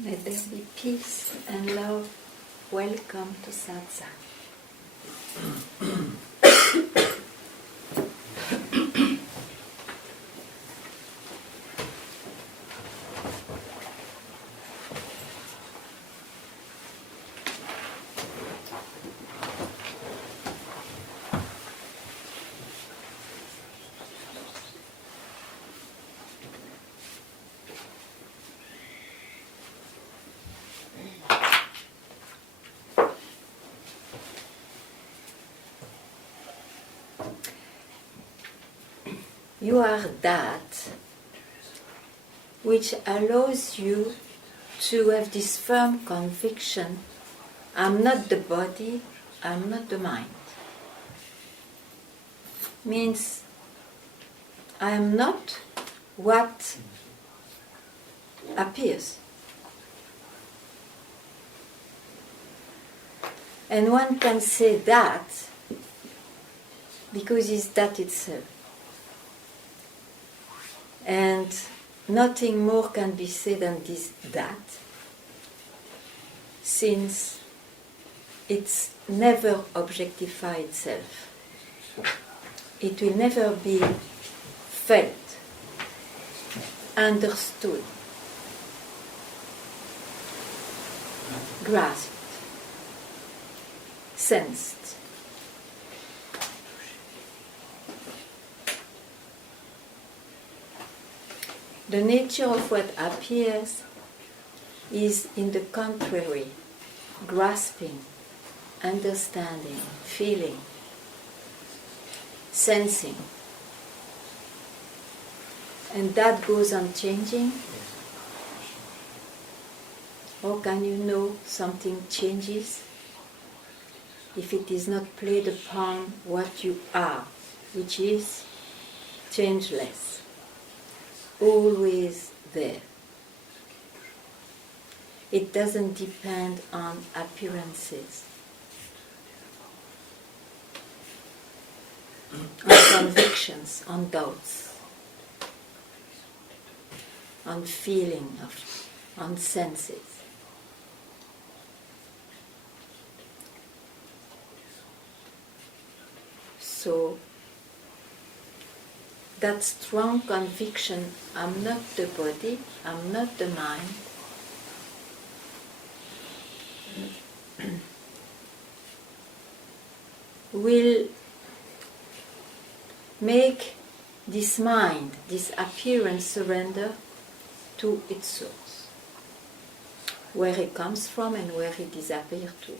May there be peace and love. Welcome to Satsang. You are that which allows you to have this firm conviction, I'm not the body, I'm not the mind. Means I am not what appears. And one can say that because it's that itself. And nothing more can be said than this that, since it's never objectify itself. It will never be felt, understood, grasped, sensed. The nature of what appears is, in the contrary, grasping, understanding, feeling, sensing. And that goes on changing. How can you know something changes if it is not played upon what you are, which is changeless? Always there. It doesn't depend on appearances, on convictions, on doubts, on feeling, on senses. So that strong conviction, I'm not the body, I'm not the mind, will make this mind, this appearance, surrender to its source, where it comes from and where it disappears to.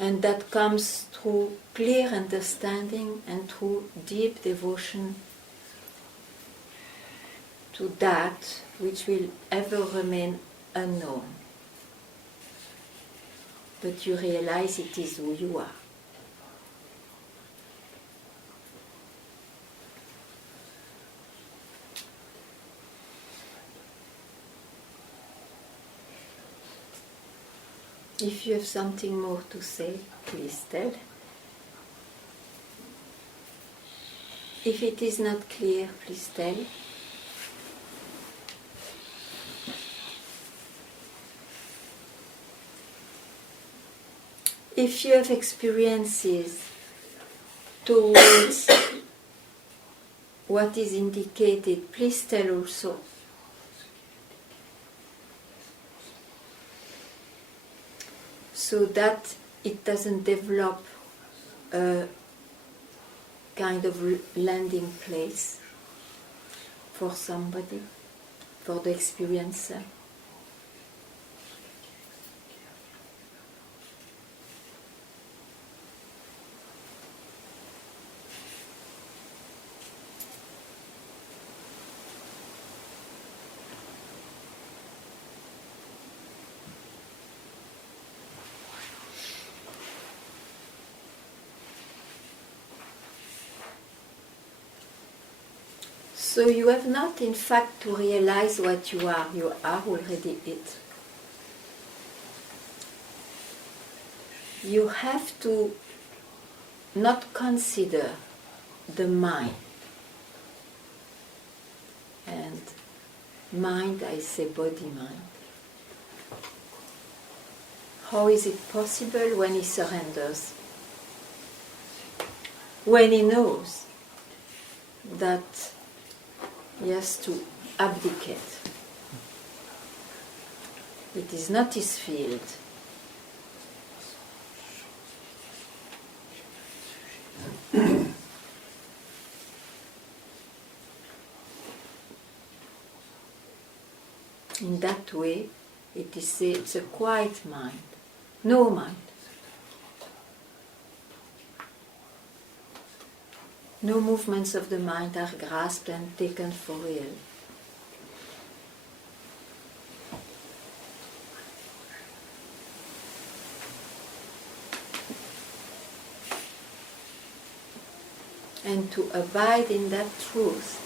And that comes through clear understanding and through deep devotion to that which will ever remain unknown. But you realize it is who you are. If you have something more to say, please tell. If it is not clear, please tell. If you have experiences towards what is indicated, please tell also. So that it doesn't develop a kind of landing place for somebody, for the experiencer. So you have not, in fact, to realize what you are. You are already it. You have to not consider the mind and mind, I say body-mind. How is it possible when he surrenders? When he knows that he has to abdicate. It is not his field. In that way, it's a quiet mind, no mind. No movements of the mind are grasped and taken for real. And to abide in that truth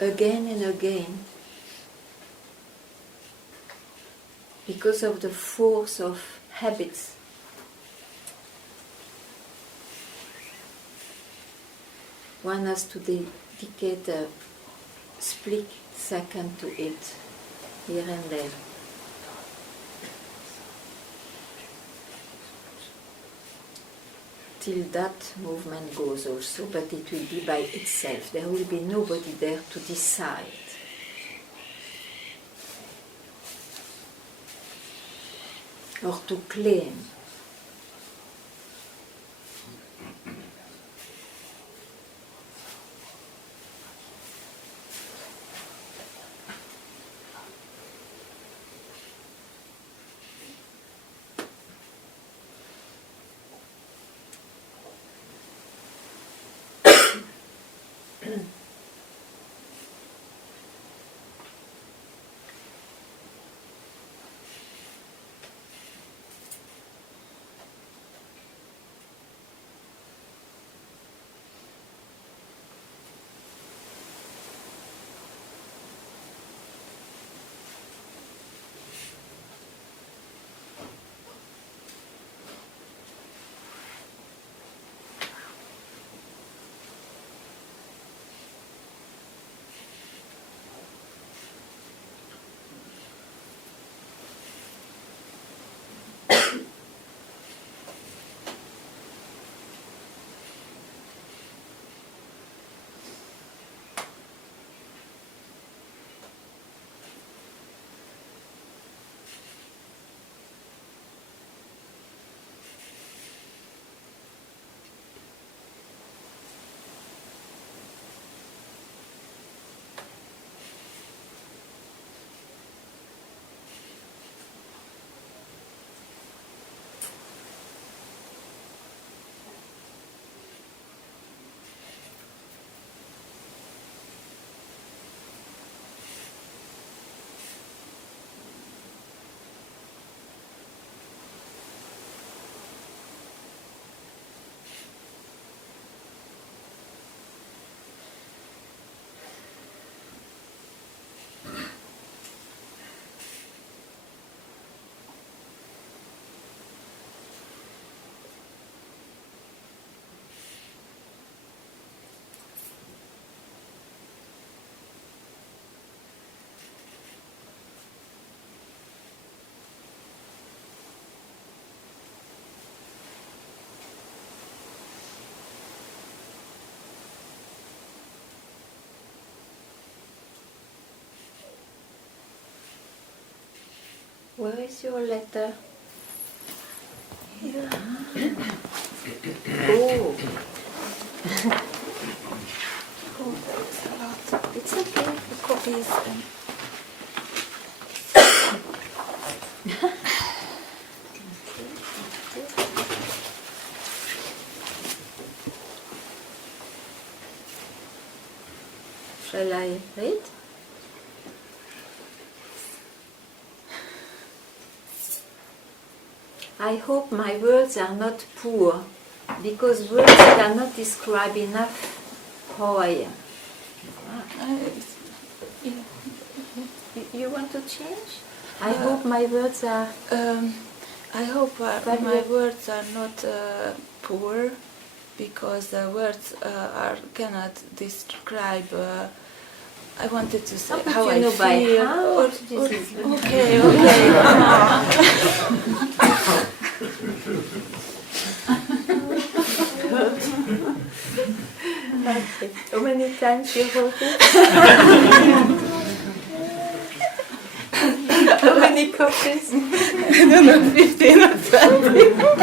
again and again, because of the force of habits. One has to dedicate a split second to it, here and there. Till that movement goes also, but it will be by itself. There will be nobody there to decide. Or to claim. Where is your letter? Here. Oh. Oh, that's a lot. It's okay. The coffee is. Shall I read? I hope my words are not poor, because words cannot describe enough how I am. You want to change? I hope my words are... I hope my words are not poor, because the words cannot describe. I wanted to say But how you I know by feel. heart, this is Okay. Okay. How many times you wrote it? How many copies? I don't know, 15 or 20.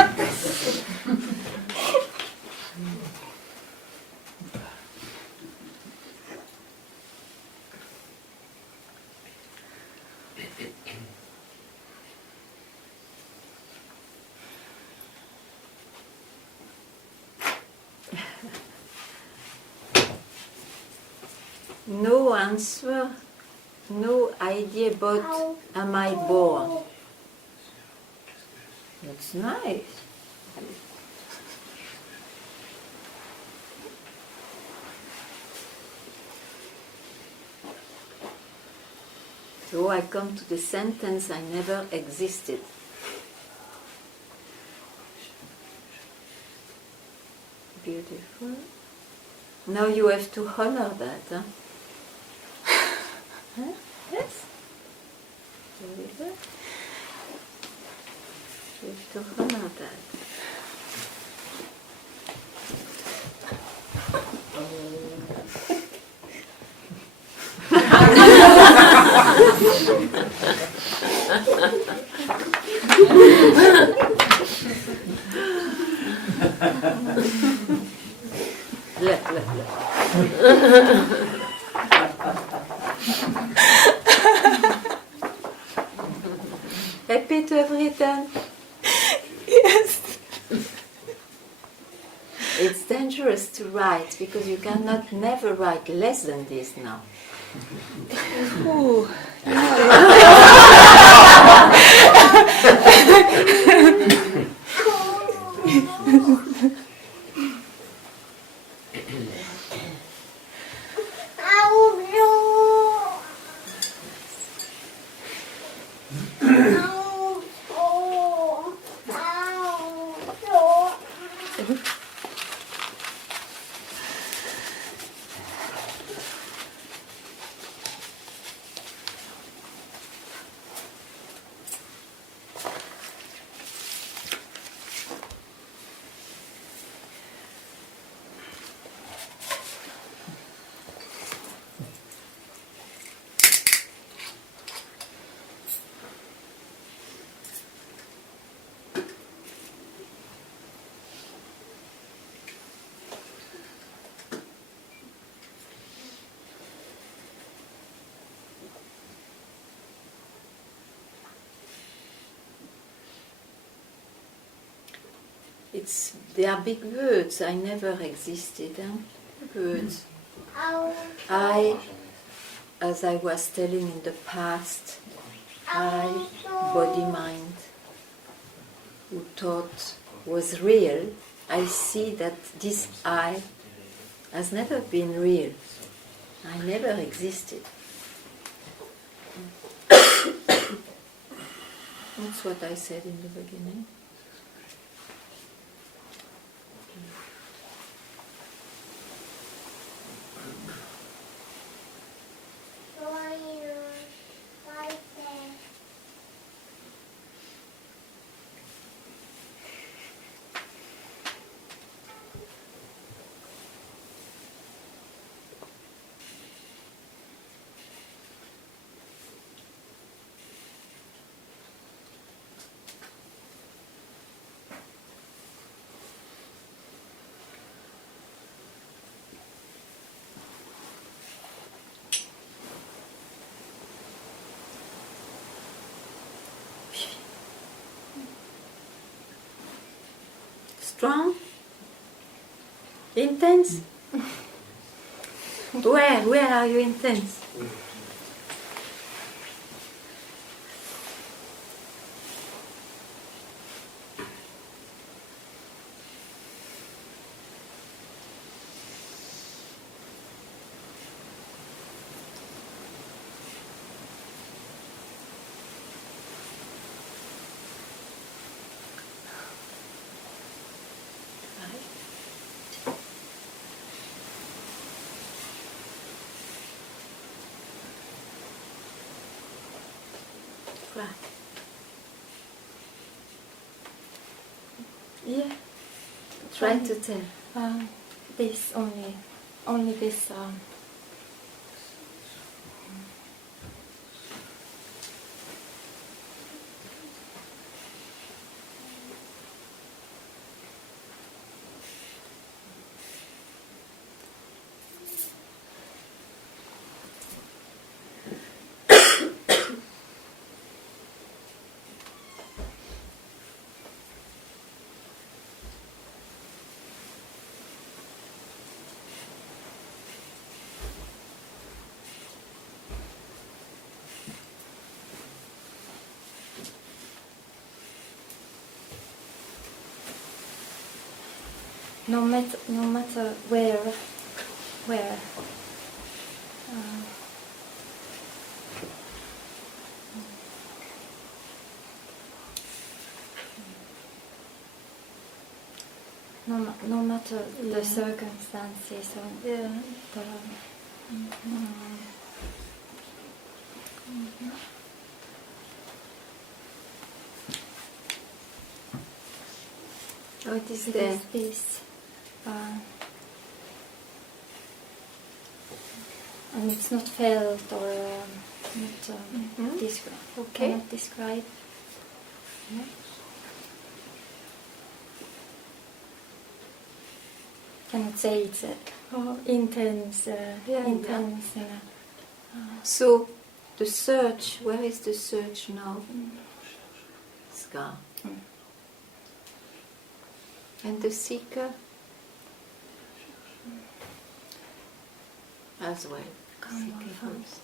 No answer, no idea about am I born. That's nice. So I come to the sentence, I never existed. Beautiful. Now you have to honor that. Huh? Huh? Yes? Very good. You have to honor that. Look. Happy to have written? Yes. It's dangerous to write because you cannot never write less than this now. Ooh. They are big words. I never existed. Huh? Words. I, as I was telling in the past, I, body, mind, who thought was real, I see that this I has never been real. I never existed. That's what I said in the beginning. Strong? Intense? Where are you intense? describe. Yeah. Try to tell. This only this. No matter where. No matter the circumstances or the. What is It there? is this. And it's not felt or not described. Okay. Cannot describe. Yeah. Cannot say it's intense. Intense. So, the search, where is the search now? It's gone. And the seeker? As well. Seeker goes.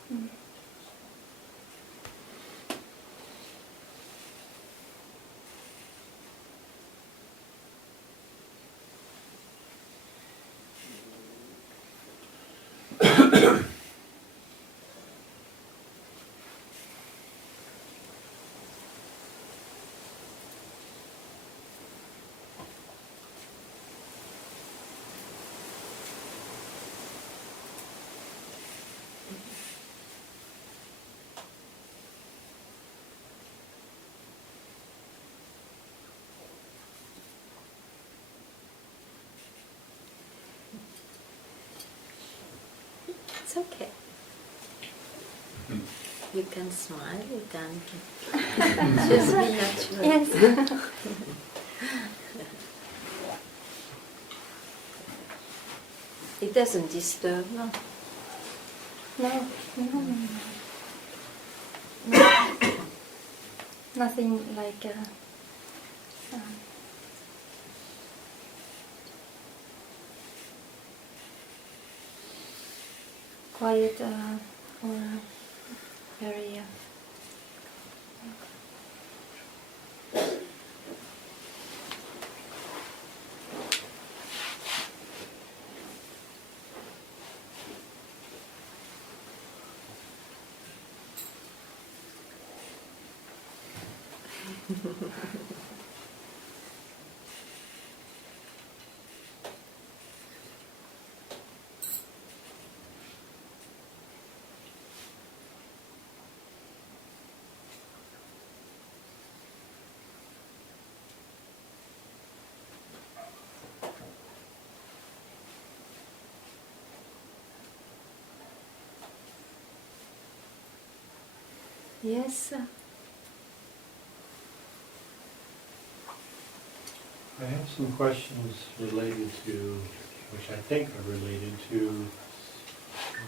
It's okay. You can smile, you can just be natural. Yes. It doesn't disturb, no? No. Nothing like. Quiet or very. Yes. I have some questions related to, which I think are related to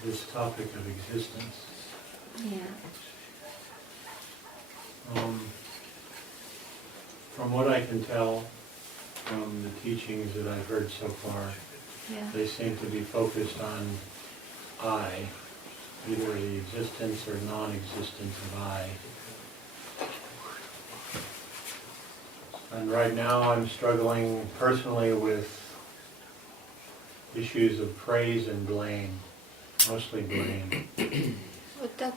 this topic of existence. Yeah. From what I can tell from the teachings that I've heard so far, Yeah. they seem to be focused on I, either the existence or non-existence of I. And right now I'm struggling personally with issues of praise and blame, mostly blame. But that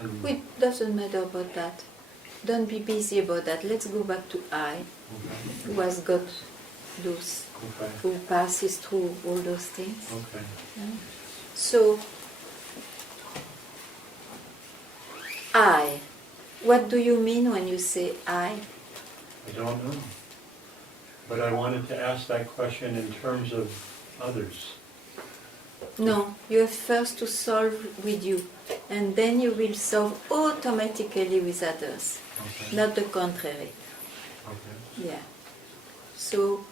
And, it doesn't matter about that. Don't be busy about that. Let's go back to I, who has got those, okay, who passes through all those things. okay. Yeah. So, I, What do you mean when you say I? I don't know. But I wanted to ask that question in terms of others. No, you have first to solve with you, and then you will solve automatically with others, Okay. not the contrary. Okay. Yeah. So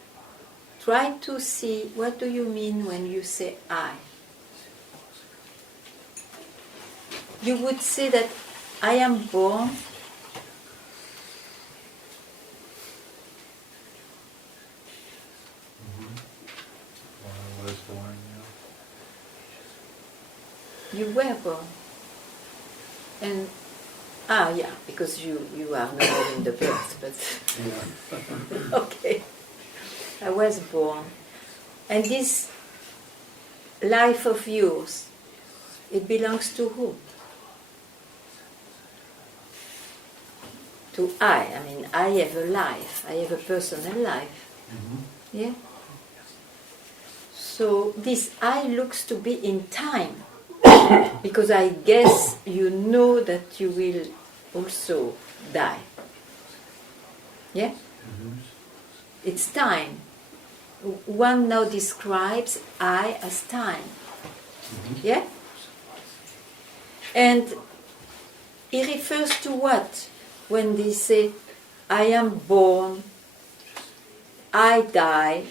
try to see what do you mean when you say I. You would say that I am born. Well, I was born, You were born. And yeah, because you are no more in the birth, but yeah. okay. I was born. And this life of yours, it belongs to who? To I. I mean, I have a life. I have a personal life. Mm-hmm. Yeah? So this I looks to be in time. Because I guess you know that you will also die. Yeah? Mm-hmm. It's time. One now describes I as time. Mm-hmm. Yeah? And it refers to what? When they say, I am born, I die,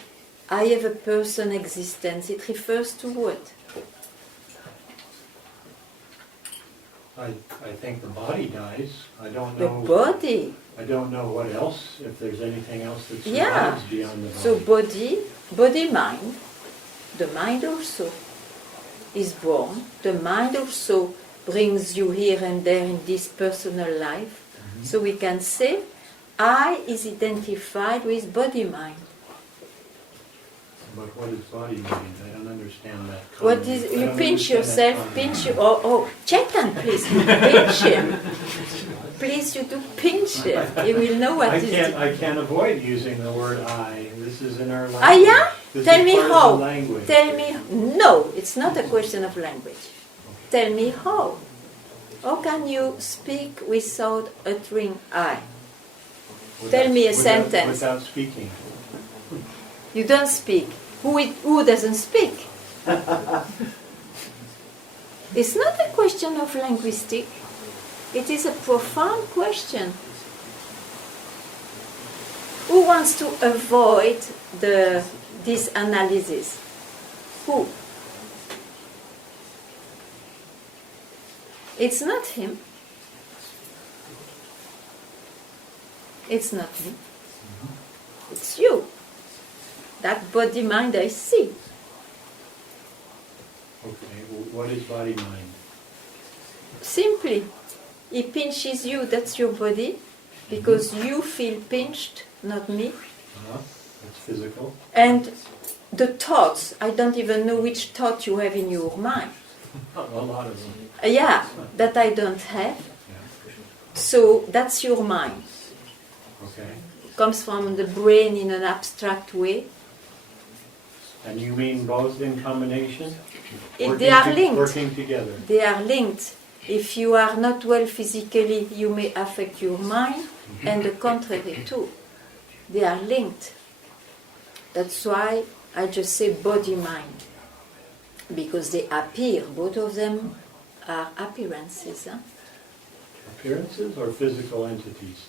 I have a person existence, it refers to what? I think the body dies. I don't The know. body. I don't know what else, if there's anything else that survives Yeah. beyond the body. So body, mind, the mind also is born. The mind also brings you here and there in this personal life. Mm-hmm. So we can say, I is identified with body-mind. But what is body mind? I don't understand that. What comment. is, I you don't pinch understand that yourself, comment. pinch you, oh, Chetan, please, pinch him. Please, you do pinch him. He will know what is it. I can't avoid using the word I. This is in our language. Ah, yeah? This Tell is me part how. of the language. Tell me, no, it's not a question of language. Tell me how. How can you speak without uttering I? Tell me a sentence. Without speaking. You don't speak. Who doesn't speak? It's not a question of linguistic. It is a profound question. Who wants to avoid this analysis? Who? It's not him. It's not me. It's you. That body mind I see. Okay, well, what is body mind? Simply, he pinches you, that's your body, because you feel pinched, not me. That's physical. And the thoughts, I don't even know which thought you have in your mind. A lot of them. Yeah, that I don't have. Yeah. So that's your mind. Okay. Comes from the brain in an abstract way. And you mean both in combination? They are linked. Working together. They are linked. If you are not well physically, you may affect your mind, and the contrary too. They are linked. That's why I just say body-mind. Because they appear, both of them are appearances. Huh? Appearances or physical entities?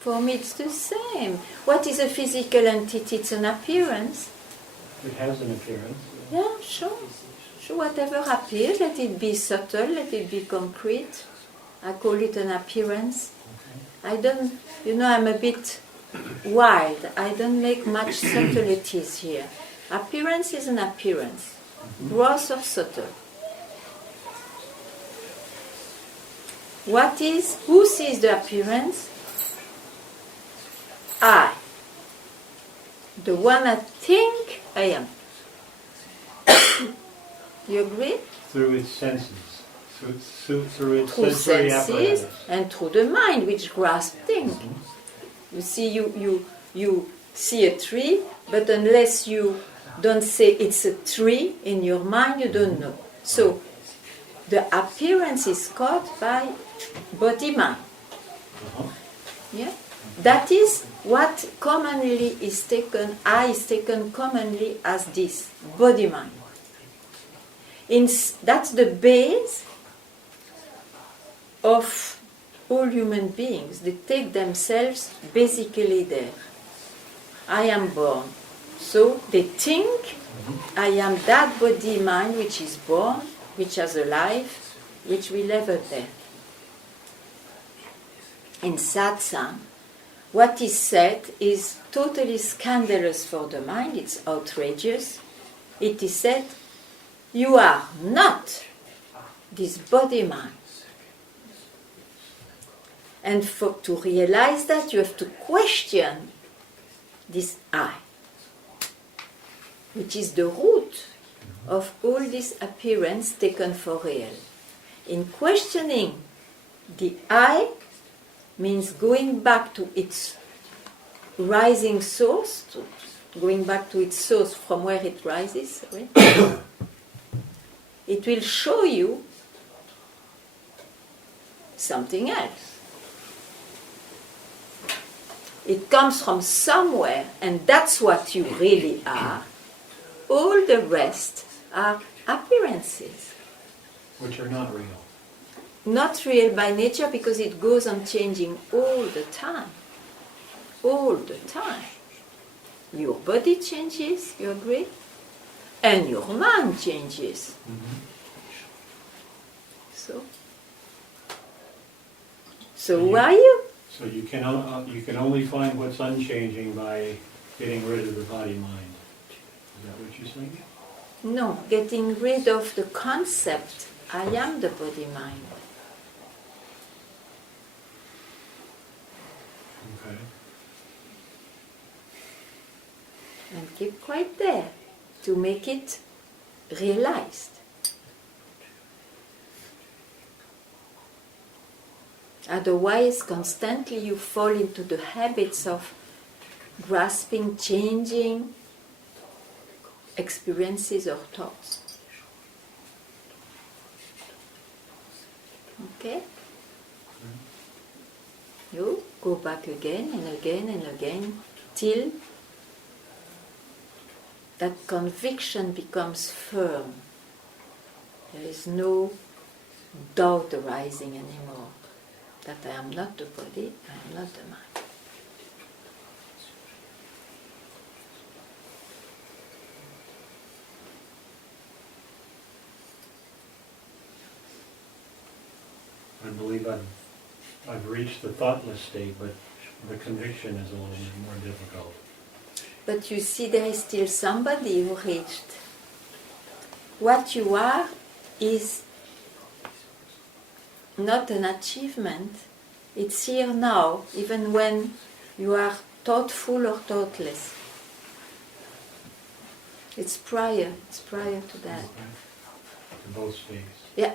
For me it's the same. What is a physical entity? It's an appearance. It has an appearance. Yeah, sure. Sure, whatever appears, let it be subtle, let it be concrete. I call it an appearance. Okay. I don't, I'm a bit wild. I don't make much subtleties here. Appearance is an appearance. Gross or subtle. Who sees the appearance? I. The one I think I am. You agree? Through its senses. Through its Through sensory senses apparatus. and through the mind, which grasps things. You see, you see a tree, but unless you don't say it's a tree in your mind, you don't know. So the appearance is caught by body-mind. Uh-huh. Yeah? That is what commonly is taken, is taken commonly as this, body-mind. That's the base of all human beings. They take themselves basically there. I am born. So they think I am that body-mind which is born, which has a life, which will ever there. In satsang, what is said is totally scandalous for the mind, it's outrageous. It is said, you are not this body-mind. And to realize that, you have to question this I, which is the root of all this appearance taken for real. In questioning the I means going back to its rising source, going back to its source from where it rises. It will show you something else. It comes from somewhere, and that's what you really are. All the rest are appearances. Which are not real. Not real by nature, because it goes on changing all the time. All the time. Your body changes, you agree? And your mind changes. Mm-hmm. So who are you? So you can only find what's unchanging by getting rid of the body-mind. Is that what you're saying? No, getting rid of the concept, I am the body-mind. Okay. And keep quite there to make it realized. Otherwise, constantly you fall into the habits of grasping, changing experiences or thoughts. Okay? You go back again and again and again till that conviction becomes firm. There is no doubt arising anymore. That I am not the body, I am not the mind. I believe I've reached the thoughtless state, but the conviction is a little bit more difficult. But you see, there is still somebody who reached. What you are is not an achievement. It's here now, even when you are thoughtful or thoughtless. It's prior to that. In both states. Yeah,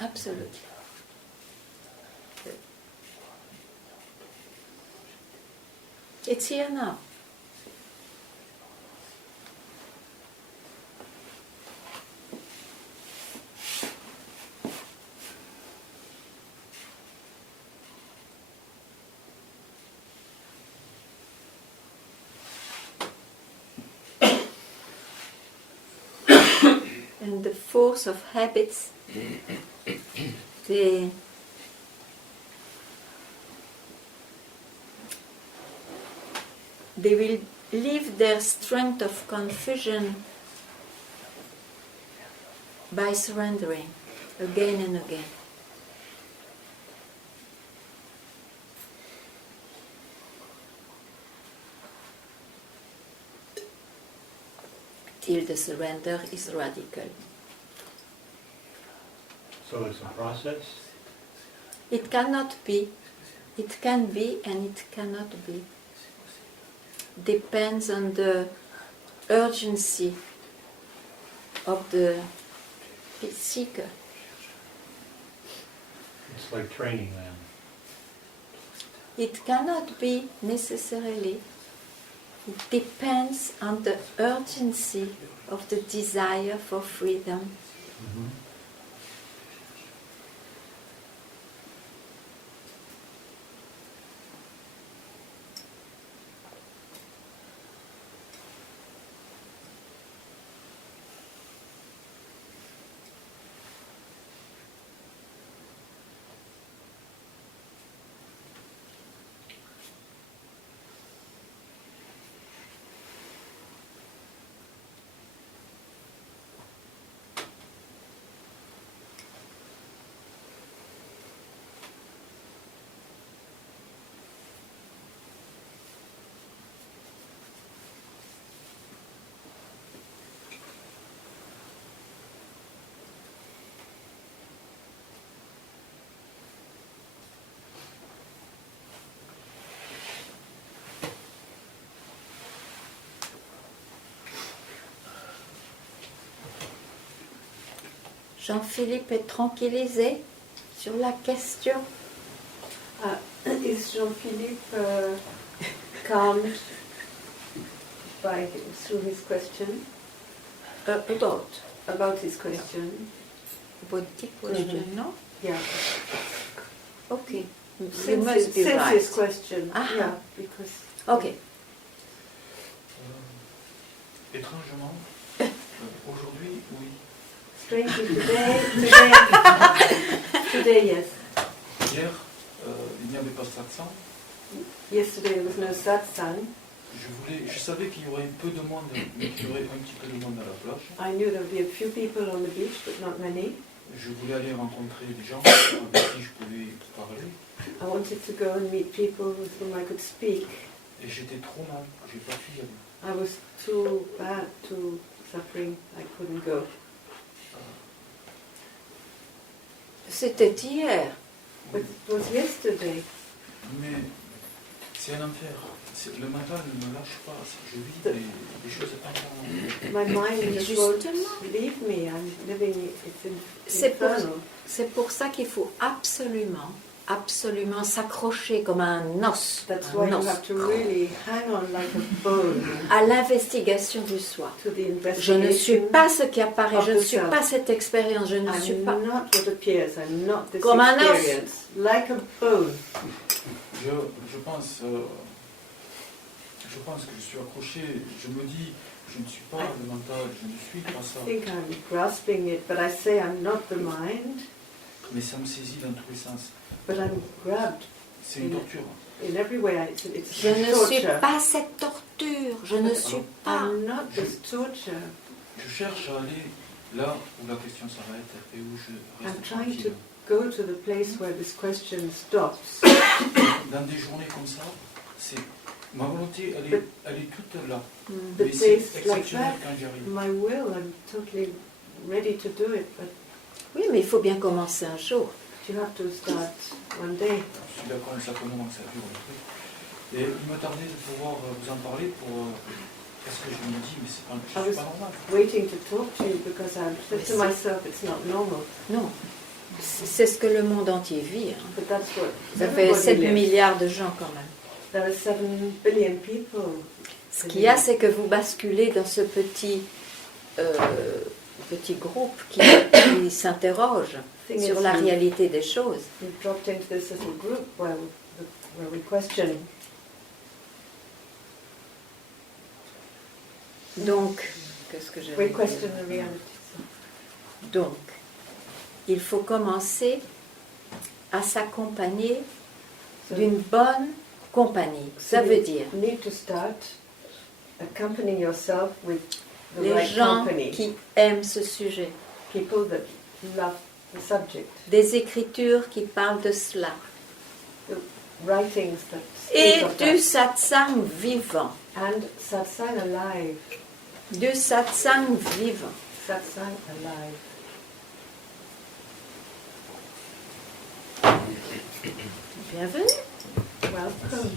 absolutely. It's here now. And the force of habits, they will leave their strength of confusion by surrendering again and again. Till the surrender is radical. So it's a process? It cannot be. It can be and it cannot be. Depends on the urgency of the seeker. It's like training then. It cannot be necessarily. It depends on the urgency of the desire for freedom. Mm-hmm. Jean-Philippe est tranquillisé sur la question. Is Jean-Philippe calmed through his question? About his question? About the question, no? Yeah. Okay. You Since must be his right. question. Ah. Yeah, because... Okay. Étrangement, aujourd'hui, oui. Strangely today yes. Hier, il n'y avait pas de satsang. Yesterday there was no satsang. Je savais qu'il y aurait un peu de monde, mais qu'il y aurait un petit peu de monde à la plage. I knew there would be a few people on the beach, but not many. Je voulais aller rencontrer des gens avec qui je pouvais parler. I wanted to go and meet people with whom I could speak. Et j'étais trop mal, j'ai pas pu y aller. I was too bad, too suffering, I couldn't go. C'était hier. But it was yesterday. Mais c'est un enfer. Le mental ne me lâche pas. Je vis des choses infernales. My mind just won't Justement. leave me. I'm living, C'est pour, infernal. c'est pour ça qu'il faut absolument s'accrocher comme un os, That's why you have to really hang on like a bone à l'investigation du soi. to the Je ne suis investigation. pas ce qui apparaît, je ne of the suis self. pas cette expérience, je ne suis I'm pas... not what appears. I'm not this Comme un os. experience. Like a bone. Je pense que je suis accroché. Je me dis, je ne suis pas le mental, je ne suis pas ça. I think I'm grasping it, but I say I'm not the mind, Mais ça me saisit dans tous les sens. but I'm grabbed C'est une torture. in every way. It's Je ne suis torture. pas cette torture, je ne suis pas... I'm not this torture. Je cherche à aller là où la question s'arrête et où je I'm reste trying to tranquille. go to the place where this question stops. Dans des journées comme ça, ma volonté, elle est toute là. The Mais c'est place like exceptionnel that, quand j'y arrive. my will, I'm totally ready to do it, but Oui, mais il faut bien commencer un jour. you have to start one day. Je suis d'accord, ça peut moment que ça dure le truc. Et il me tardait de pouvoir vous en parler parce que je me dis, mais je suis pas normal. Waiting to talk to you because I said to myself, it's not normal. Non, c'est ce que le monde entier vit. Hein. But that's what Ça fait everybody 7 lives. milliards de gens quand même. There are 7 billion people. Ce qu'il y a, c'est que vous basculez dans ce petit groupe qui s'interroge Thing sur is, la réalité des choses. we dropped into this little group where we question. Donc, qu'est-ce que je We question the reality. Donc, il faut commencer à s'accompagner d'une bonne compagnie. Ça veut dire You need to start accompanying yourself with the les right gens company. qui aiment ce sujet, People that love the subject. des écritures qui parlent de cela, The writings that et speak of du that. satsang vivant. And satsang alive. Du satsang vivant. Satsang alive. Bienvenue. Welcome.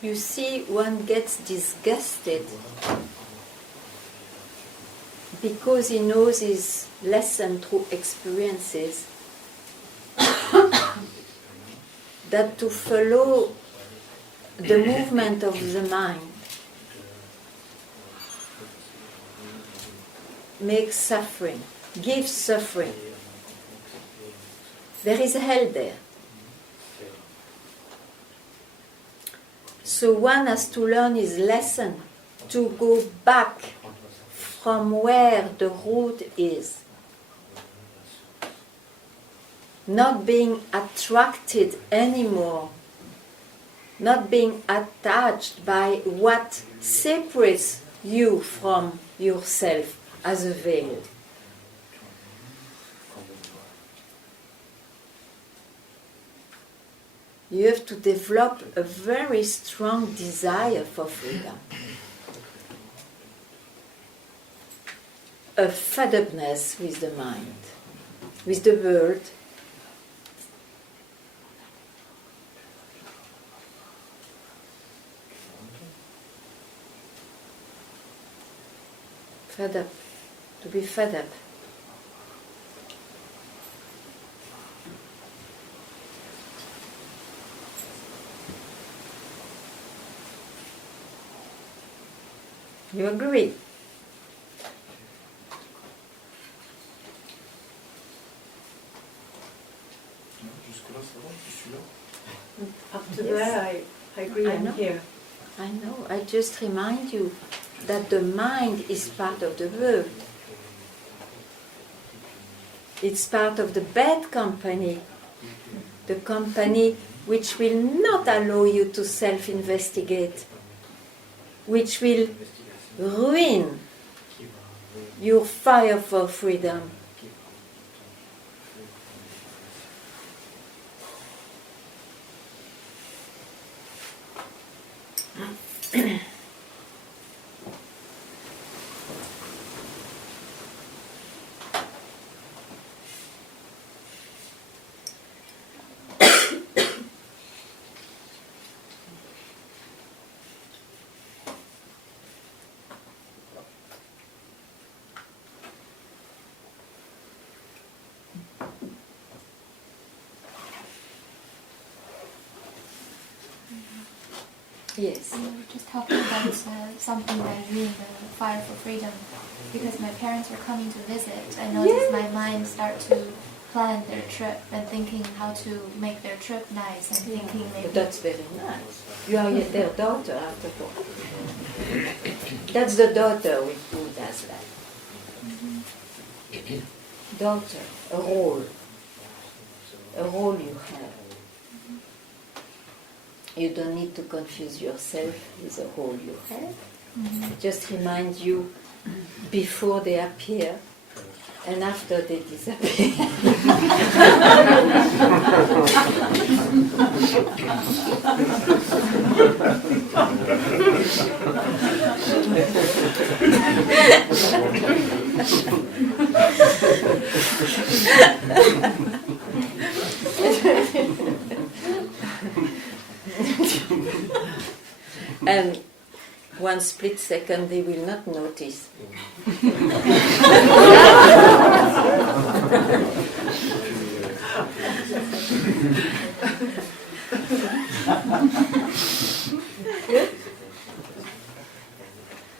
You see, one gets disgusted because he knows his lesson through experiences that to follow the movement of the mind makes suffering, gives suffering. There is hell there. So one has to learn his lesson, to go back from where the root is. Not being attracted anymore, not being attached by what separates you from yourself as a veil. You have to develop a very strong desire for freedom. A fed-upness with the mind, with the world. Fed up, to be fed up. You agree? Jusque-là, ça va, je suis là. Up to Yes. there, I agree, I I'm know. here. I know. I just remind you that the mind is part of the world. It's part of the bad company. The company which will not allow you to self-investigate, which will ruin your fire for freedom. Yes. We were just talking about something that ruined the fire for freedom. Because my parents were coming to visit, I noticed my mind start to plan their trip and thinking how to make their trip nice and thinking maybe... But that's very nice. You are their daughter after all. That's the daughter who does that. Daughter, a role. A role you have. You don't need to confuse yourself with the role you have. Just remind you before they appear and after they disappear. And one split second they will not notice.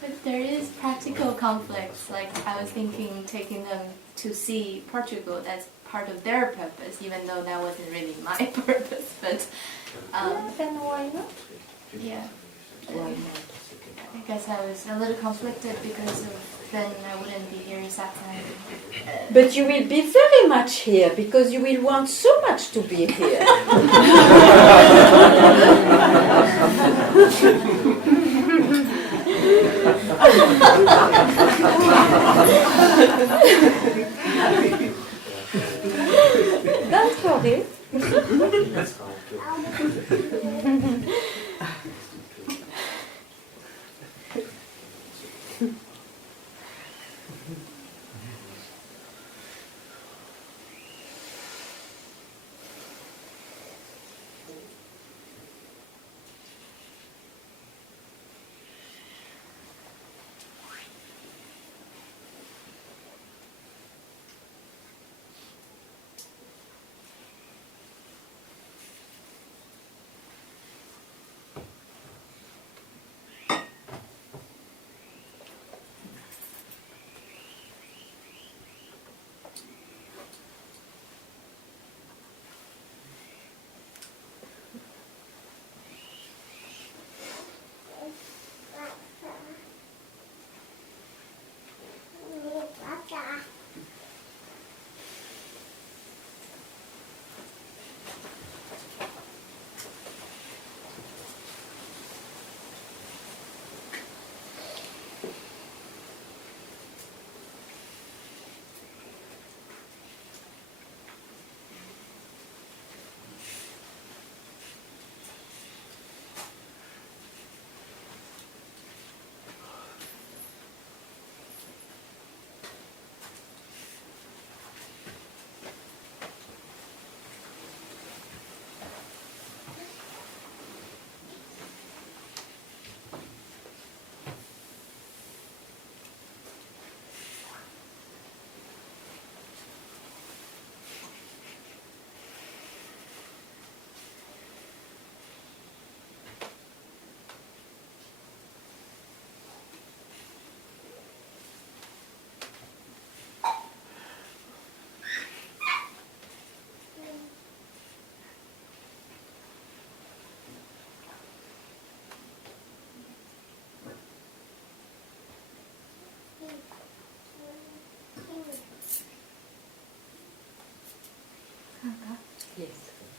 But there is practical conflicts, like I was thinking taking them to see Portugal, that's part of their purpose, even though that wasn't really my purpose, but And why not? yeah. Why not? I guess I was a little conflicted because of then I wouldn't be here Satsang. But you will be very much here because you will want so much to be here. Don't worry.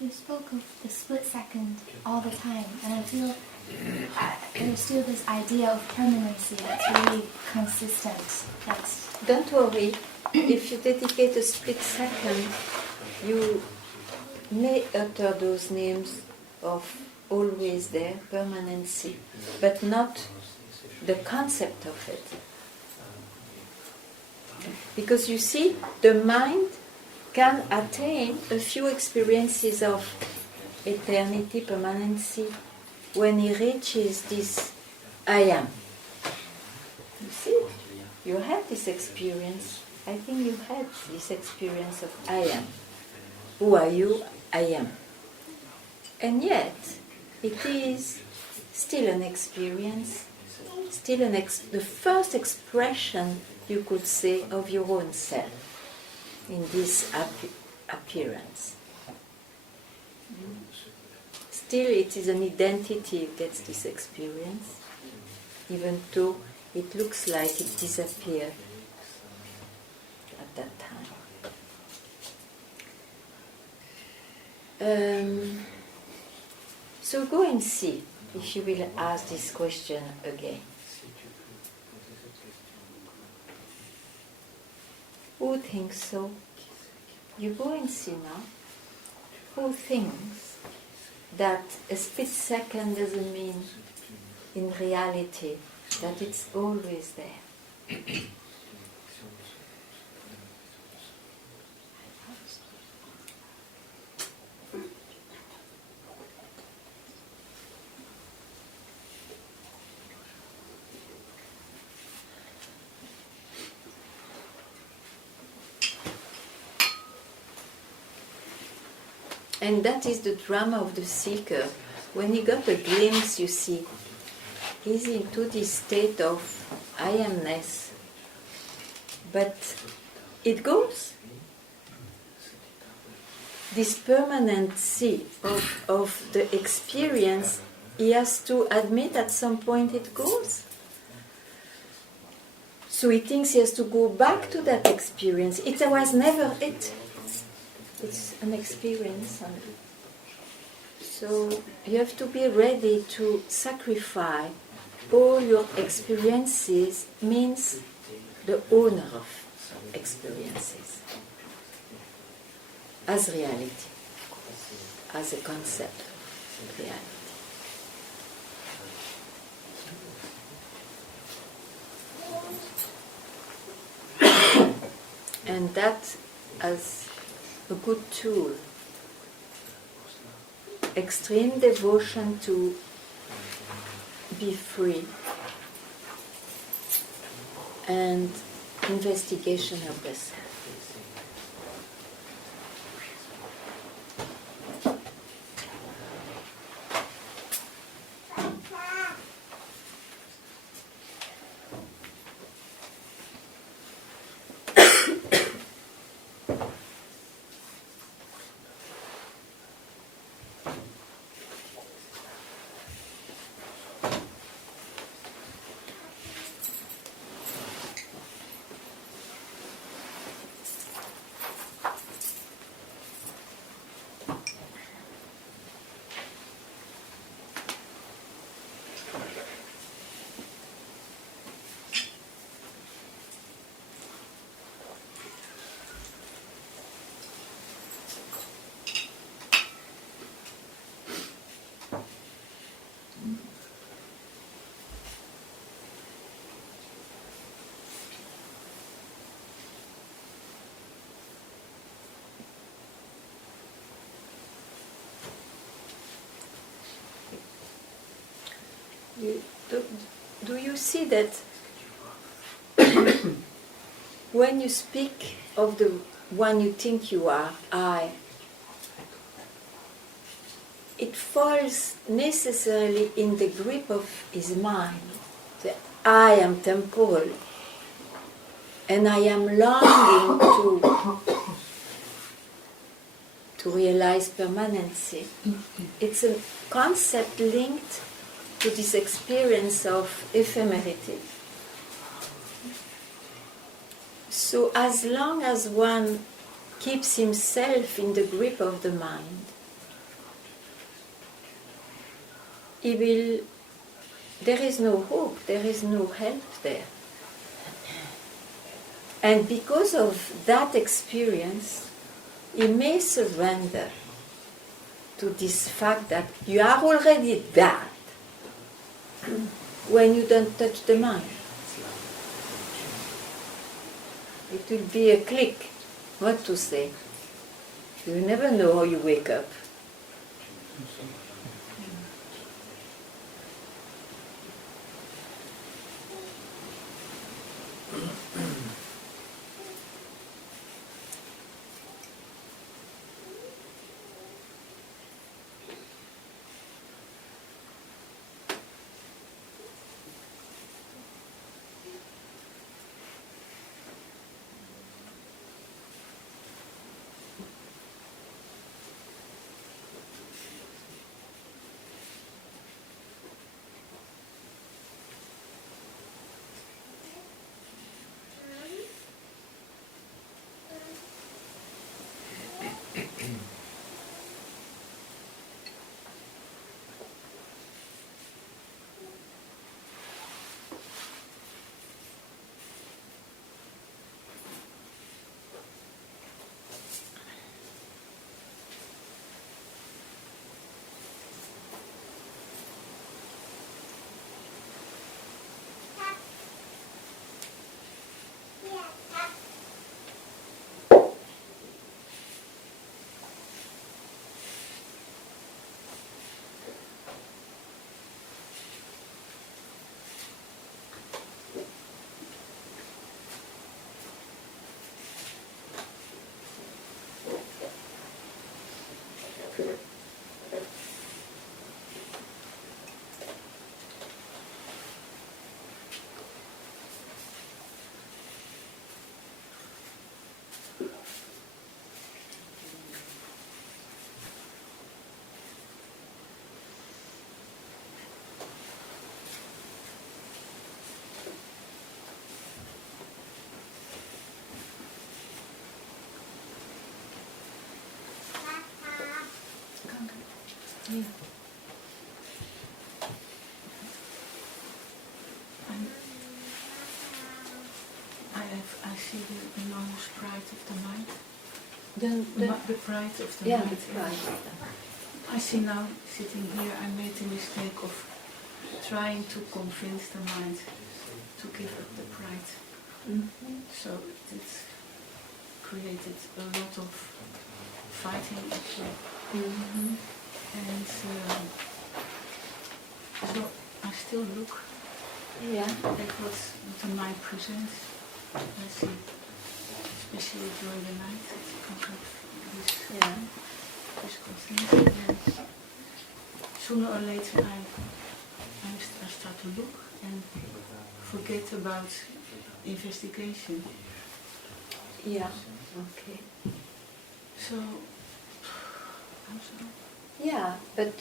You spoke of the split second all the time, and I feel there's still this idea of permanency that's really consistent. Don't worry, if you dedicate a split second, you may utter those names of always there, permanency, but not the concept of it. Because you see, the mind can attain a few experiences of eternity, permanency, when he reaches this I am. You see, you had this experience. I think you had this experience of I am. Who are you? I am. And yet, it is still an experience, still the first expression, you could say, of your own self in this appearance. Still, it is an identity who gets this experience, even though it looks like it disappeared at that time. So go and see if you will ask this question again. Who thinks so? You go and see now. Who thinks that a split second doesn't mean in reality that it's always there? And that is the drama of the seeker. When he got a glimpse, you see, he's into this state of I amness. But it goes. This permanency of the experience, he has to admit at some point it goes. So he thinks he has to go back to that experience. It was never it. It's an experience. So you have to be ready to sacrifice all your experiences, means the owner of experiences, as reality, as a concept of reality. And that as a good tool. Extreme devotion to be free and investigation of the self. Do you see that when you speak of the one you think you are, I, it falls necessarily in the grip of his mind. The I am temporal and I am longing to realize permanency. It's a concept linked to this experience of ephemerity. So as long as one keeps himself in the grip of the mind, there is no hope, there is no help there. And because of that experience, he may surrender to this fact that you are already that when you don't touch the mind. It will be a click, what to say. You never know how you wake up. Yeah. I see the enormous pride of the mind. The pride of the mind. The pride. I see now, sitting here, I made the mistake of trying to convince the mind to give up the pride. Mm-hmm. So it's created a lot of fighting actually. Mm-hmm. And so I still look Yeah. at what the mind presents. I see, especially during the night, it comes up this physical things. And sooner or later I start to look and forget about investigation. Yeah. Okay. So, I'm sorry. Yeah, but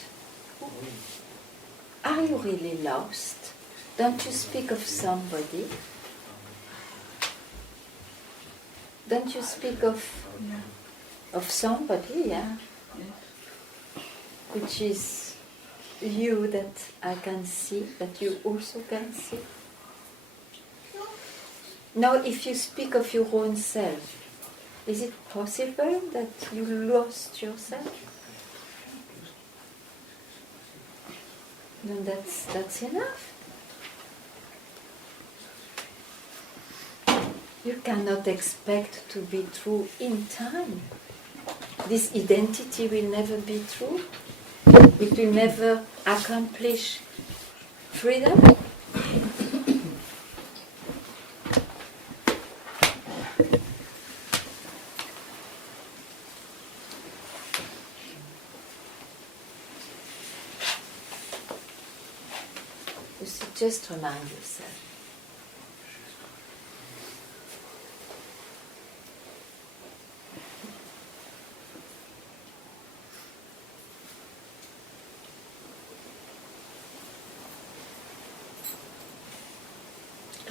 are you really lost? Don't you speak of somebody? Don't you speak of somebody, yeah? Yes. Which is you that I can see, that you also can see. Now, if you speak of your own self, is it possible that you lost yourself? Then that's enough. You cannot expect to be true in time. This identity will never be true. It will never accomplish freedom. You see, just remind yourself.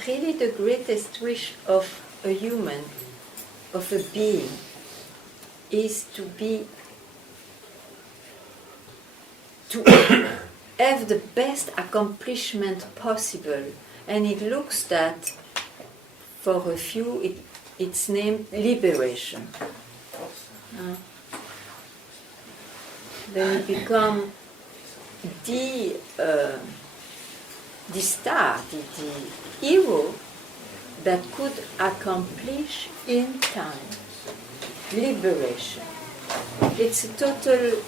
Really the greatest wish of a human, of a being, is to have the best accomplishment possible. And it looks that for a few it's named liberation. Then it becomes the star, the hero that could accomplish in time liberation. It's a total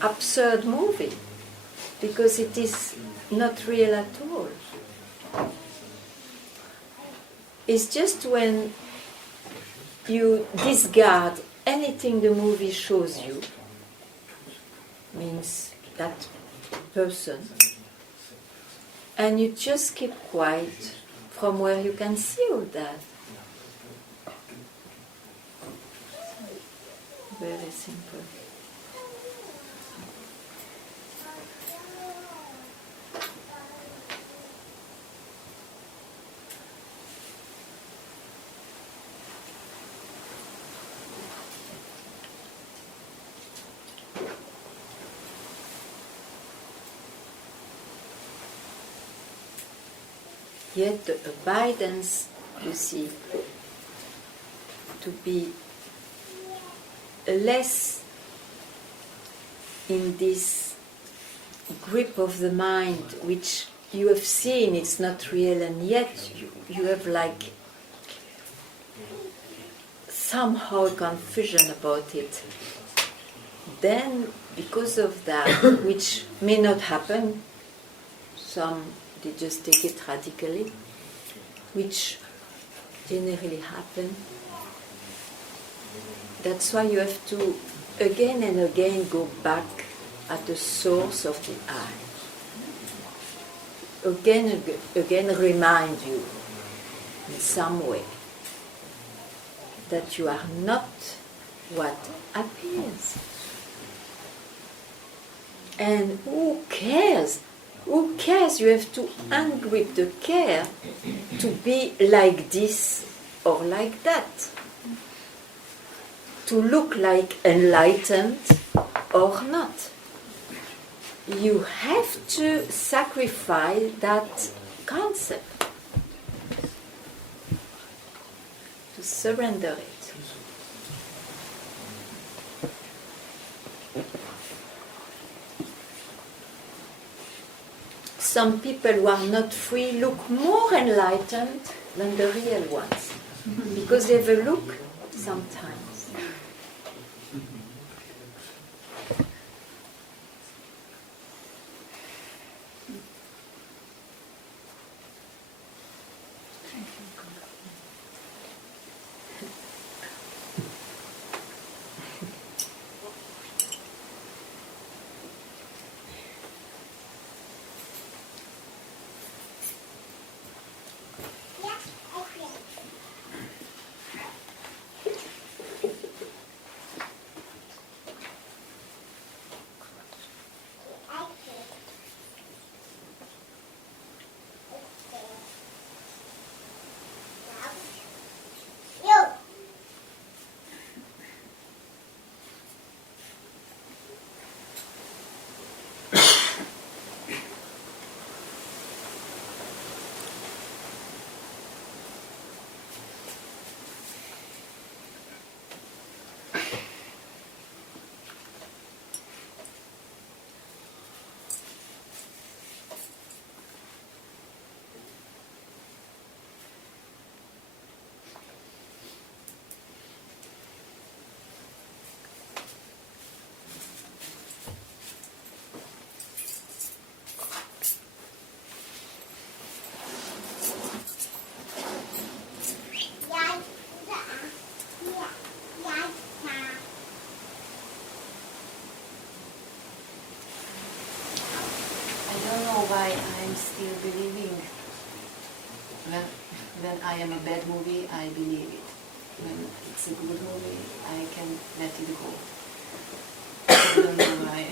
absurd movie because it is not real at all. It's just when you discard anything the movie shows you, means that person, and you just keep quiet from where you can see all that. Very simple. Yet the abidance, you see, to be less in this grip of the mind, which you have seen it's not real, and yet you have like somehow confusion about it. Then, because of that, which may not happen, some they just take it radically, which generally happen. That's why you have to again and again go back at the source of the I. Again and again remind you in some way that you are not what appears. And who cares? Who cares? You have to ungrip the care to be like this or like that. To look like enlightened or not. You have to sacrifice that concept. To surrender it. Some people who are not free look more enlightened than the real ones, because they have a look sometimes. Why I'm still believing. When I am a bad movie, I believe it. When it's a good movie, I can let it go. I don't know why.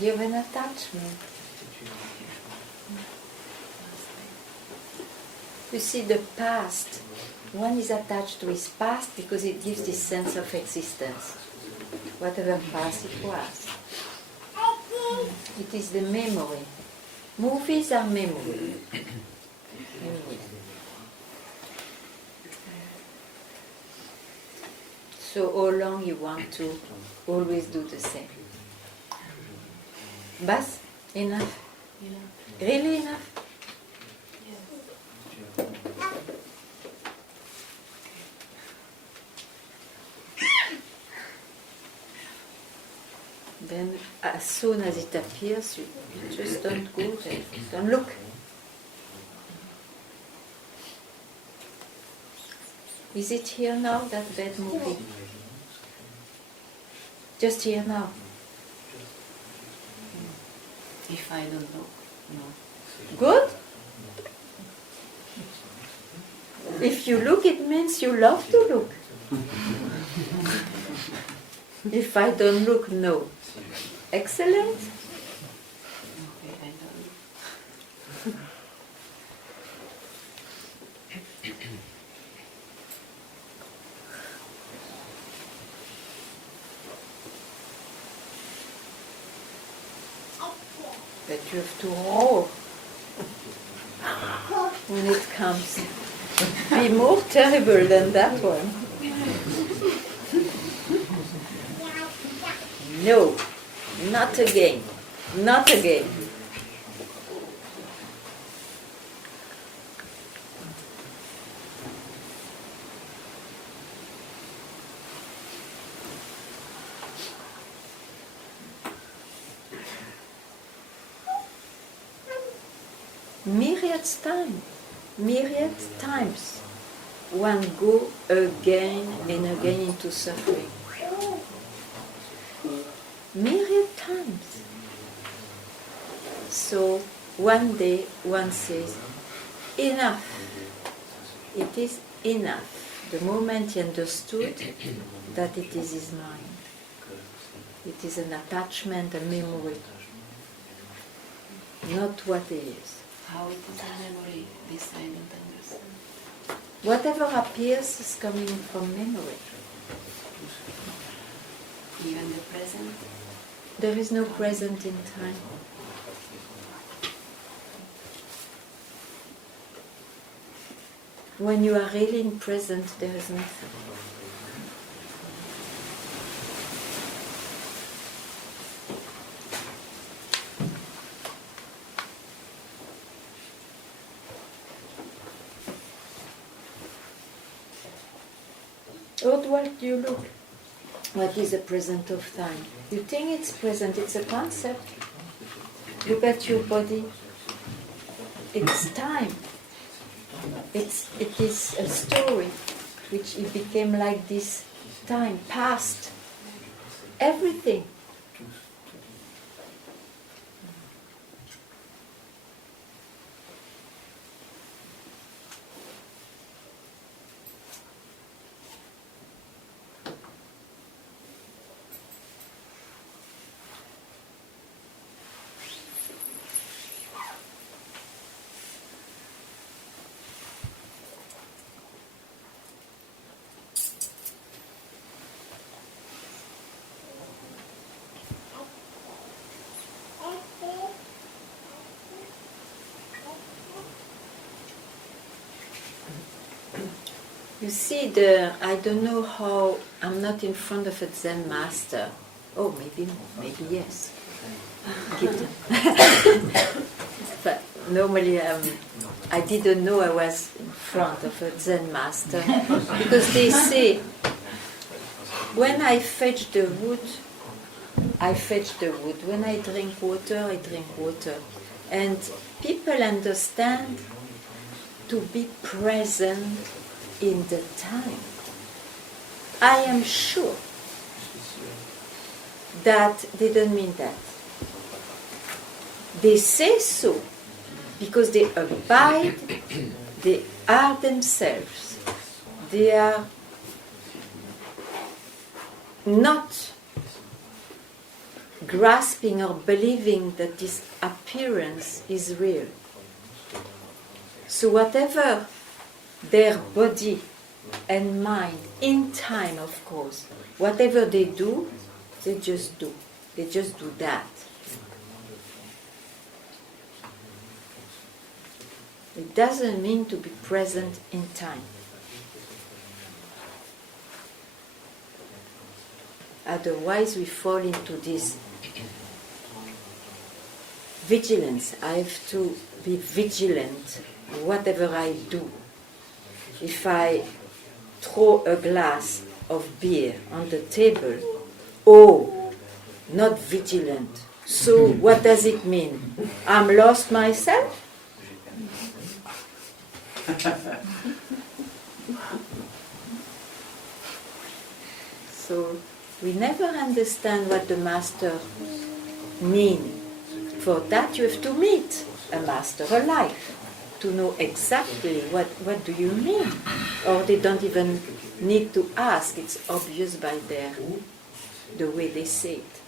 You have an attachment. You see, the past, one is attached to his past because it gives this sense of existence, whatever past it was. It is the memory. Movies are memory. Memory. So how long you want to always do the same? Bas? Enough? Really enough? Then as soon as it appears, you just don't go there. Don't look. Is it here now, that bad movie? Just here now. If I don't know, no. Good? If you look, it means you love to look. If I don't look, no. Excellent. Okay, I don't. But you have to roar when it comes. Be more terrible than that one. No, not again. Not again. Myriad times, one go again and again into suffering. Myriad times. So one day one says, enough. It is enough. The moment he understood that it is his mind. It is an attachment, a memory. Not what it is. How it is a memory, this I don't understand. Whatever appears is coming from memory. Even the present, There is no present in time. When you are really in present, there is nothing. What do you look? What is the present of time? You think it's present, it's a concept. Look at your body. It's time. It is a story which it became like this time, past. Everything. You see, I don't know how, I'm not in front of a Zen master. Oh, maybe yes. But normally I didn't know I was in front of a Zen master. Because they say, when I fetch the wood, I fetch the wood. When I drink water, I drink water. And people understand to be present in the time. I am sure that they don't mean that. They say so because they abide, they are themselves. They are not grasping or believing that this appearance is real. So whatever their body and mind, in time of course, whatever they do, they just do. They just do that. It doesn't mean to be present in time. Otherwise we fall into this vigilance. I have to be vigilant whatever I do. If I throw a glass of beer on the table, oh, not vigilant. So what does it mean? I'm lost myself? So we never understand what the master means. For that you have to meet a master alive to know exactly what do you mean. Or they don't even need to ask, it's obvious by the way they say it.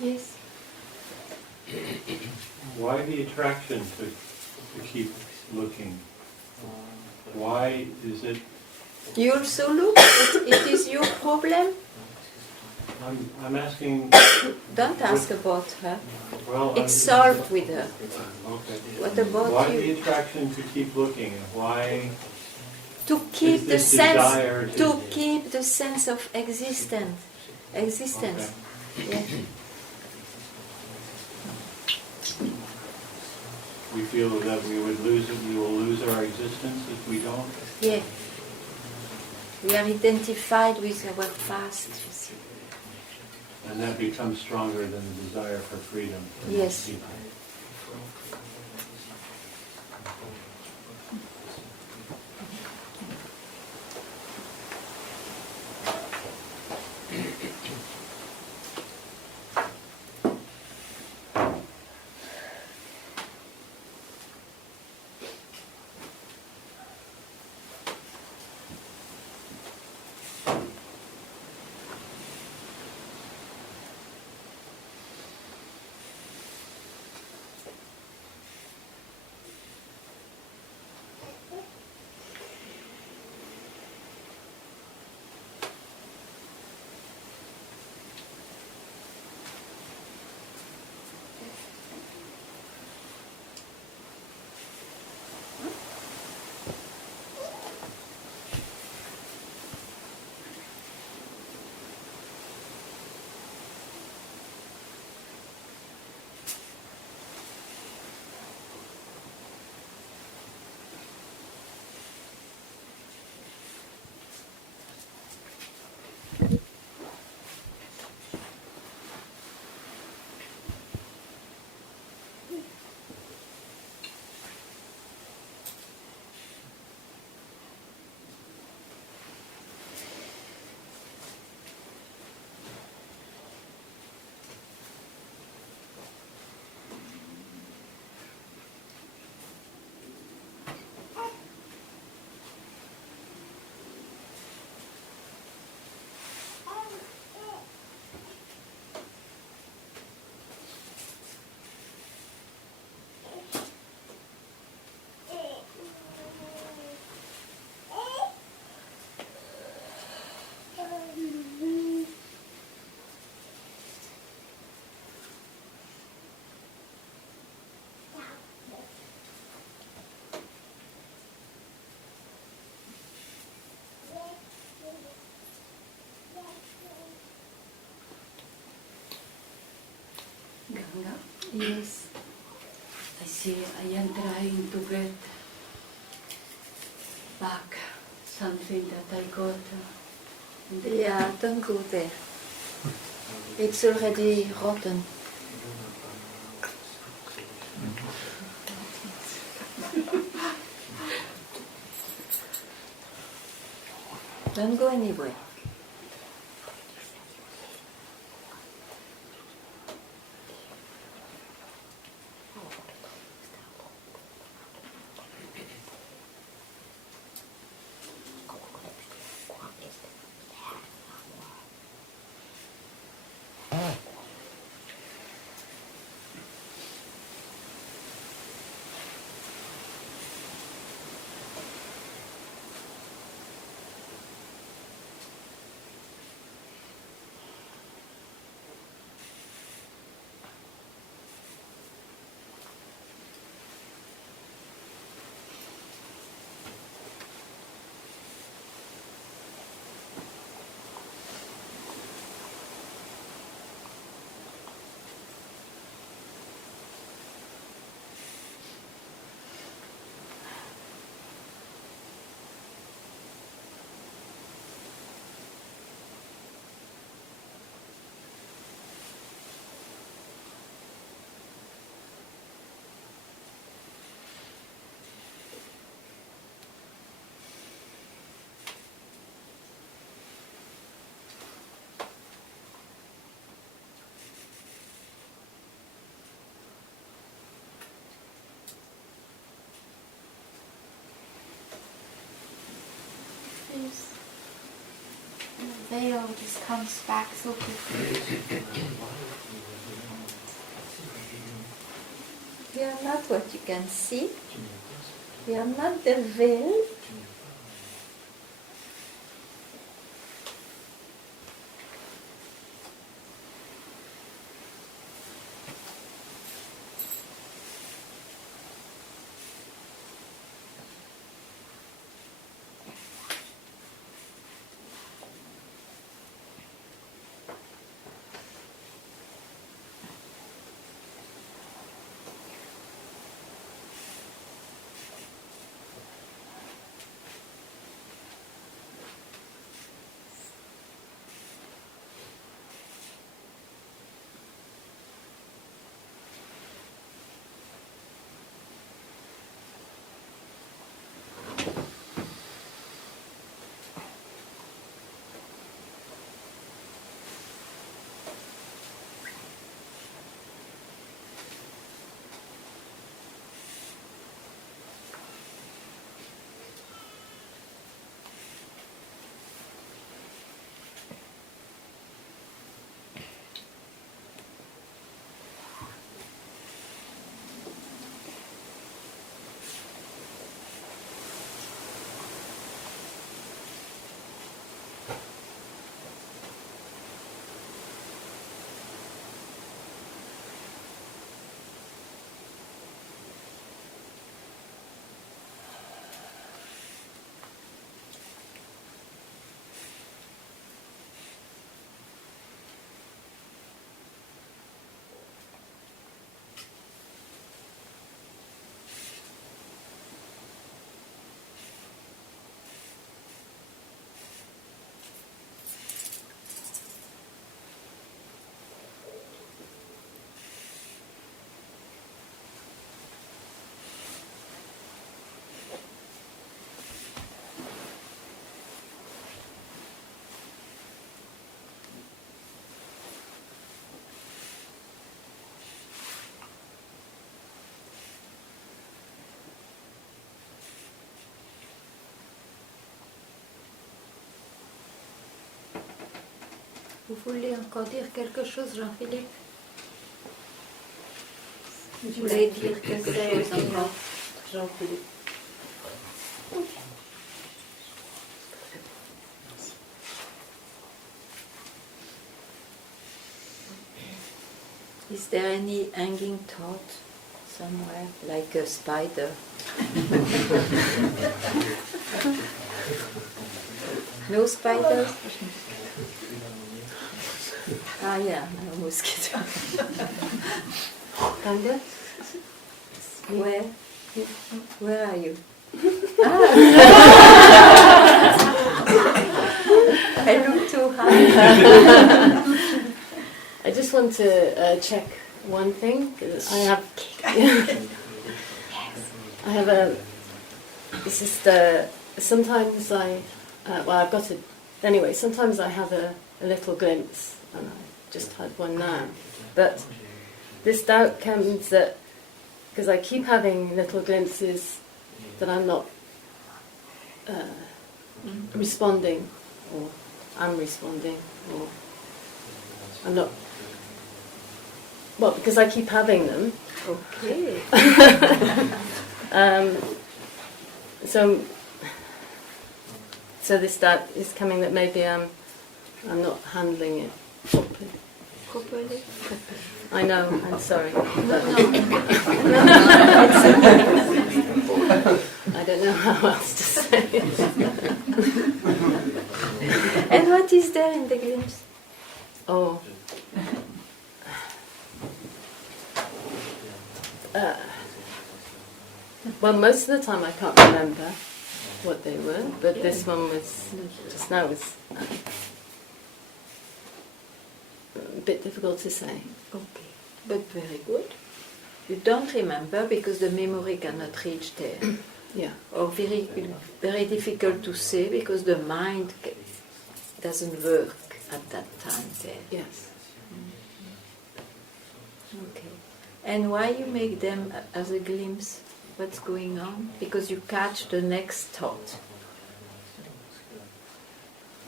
Yes. Why the attraction to keep looking? Why is it? You also look, it is your problem. I'm asking. Don't ask about her. Well, It's solved with her. Okay. What about Why you? the attraction to keep looking? Why? To keep Is the this desire sense, to- to keep the sense of existence. Existence. Yeah. We feel that we will lose our existence if we don't. Yeah. We are identified with our past. You see. And that becomes stronger than the desire for freedom. for most Yes. people. Ganga. Yes. I see I am trying to get back something that I got. Yeah, don't go there. It's already rotten. Don't go anywhere. The veil just comes back so quickly. We are not what you can see. We are not the veil. Vous voulez encore dire quelque chose, Jean-Philippe? Vous voulez dire quelque chose encore, Jean-Philippe? Is there any hanging thought somewhere, like a spider? No spiders? Ah yeah, no mosquito. Ganga? Where? Where are you? I look too high. I just want to check one thing. I have a. This is the. Sometimes I've got it. Anyway, sometimes I have a little glimpse, and I just had one now. But this doubt comes that because I keep having little glimpses that I'm not responding, or I'm responding, or I'm not. Well, because I keep having them. Okay. So this doubt is coming that maybe I'm not handling it properly. Properly? I know, I'm sorry. I don't know how else to say it. And what is there in the glimpse? Oh. Well, most of the time I can't remember what they were, but this one was, just now was a bit difficult to say. Okay, but very good. You don't remember because the memory cannot reach there. Yeah. Or very, very difficult to say because the mind doesn't work at that time there. Yes. Okay. And why you make them as a glimpse? What's going on? Because you catch the next thought.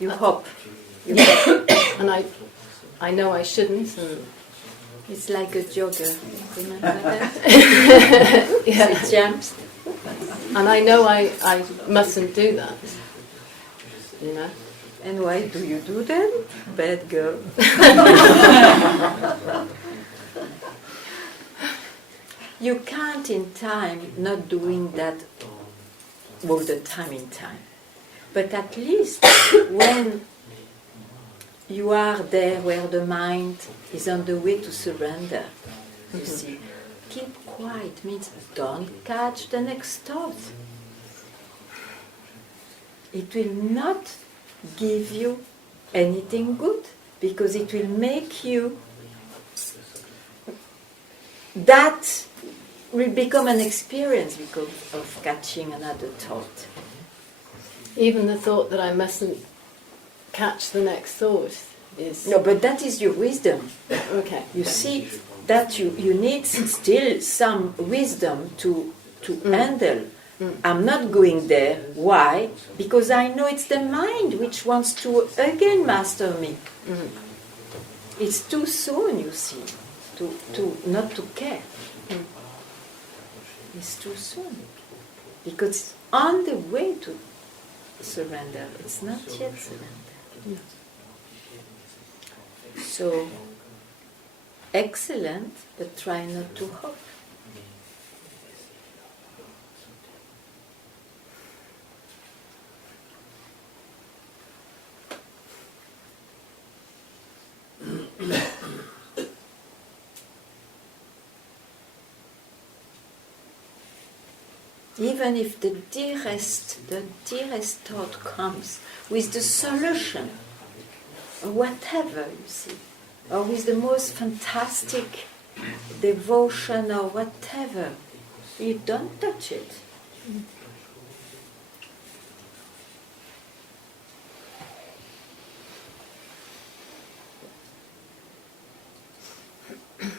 You hope. You hope. And I know I shouldn't. And It's like a jogger. Remember that? yeah. It jumps. And I know I mustn't do that. You know? And why do you do that? Bad girl. You can't in time not doing that all the time in time. But at least when you are there where the mind is on the way to surrender, you see, keep quiet means don't catch the next thought. It will not give you anything good because it will make you that will become an experience because of catching another thought. Even the thought that I mustn't catch the next thought is... No, but that is your wisdom. Okay. You see that you need still some wisdom to handle. I'm not going there. Why? Because I know it's the mind which wants to again master me. It's too soon, you see, to not to care. It's too soon. Because it's on the way to surrender. It's not yet surrender. So, excellent, but try not to hope. Even if the dearest thought comes with the solution, or whatever, you see, or with the most fantastic devotion or whatever, you don't touch it.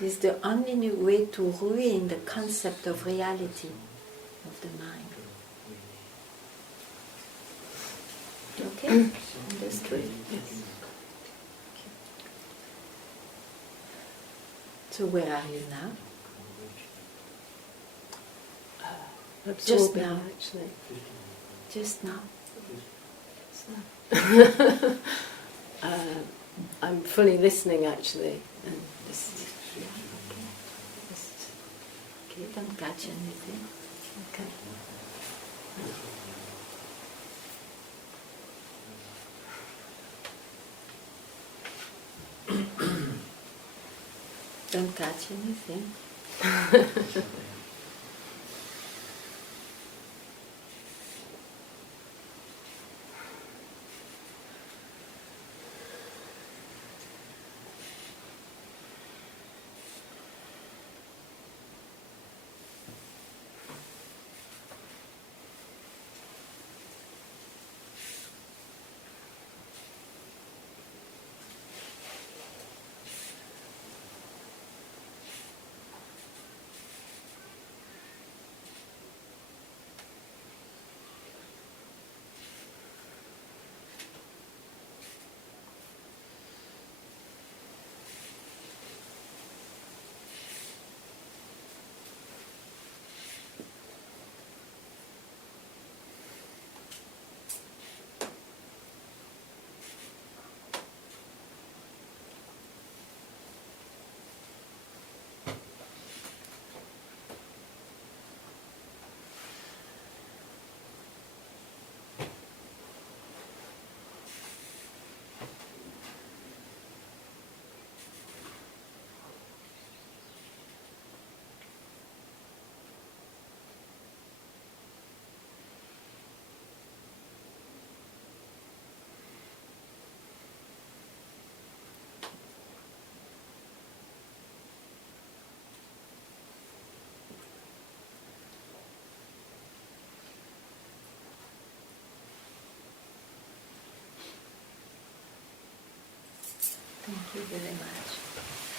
It's the only new way to ruin the concept of reality of the mind. Okay? Understood? Yes. So where are you now? Just now, actually. Just now. I'm fully listening, actually. And just, Okay, don't catch anything. okay. Don't catch anything. Thank you very much.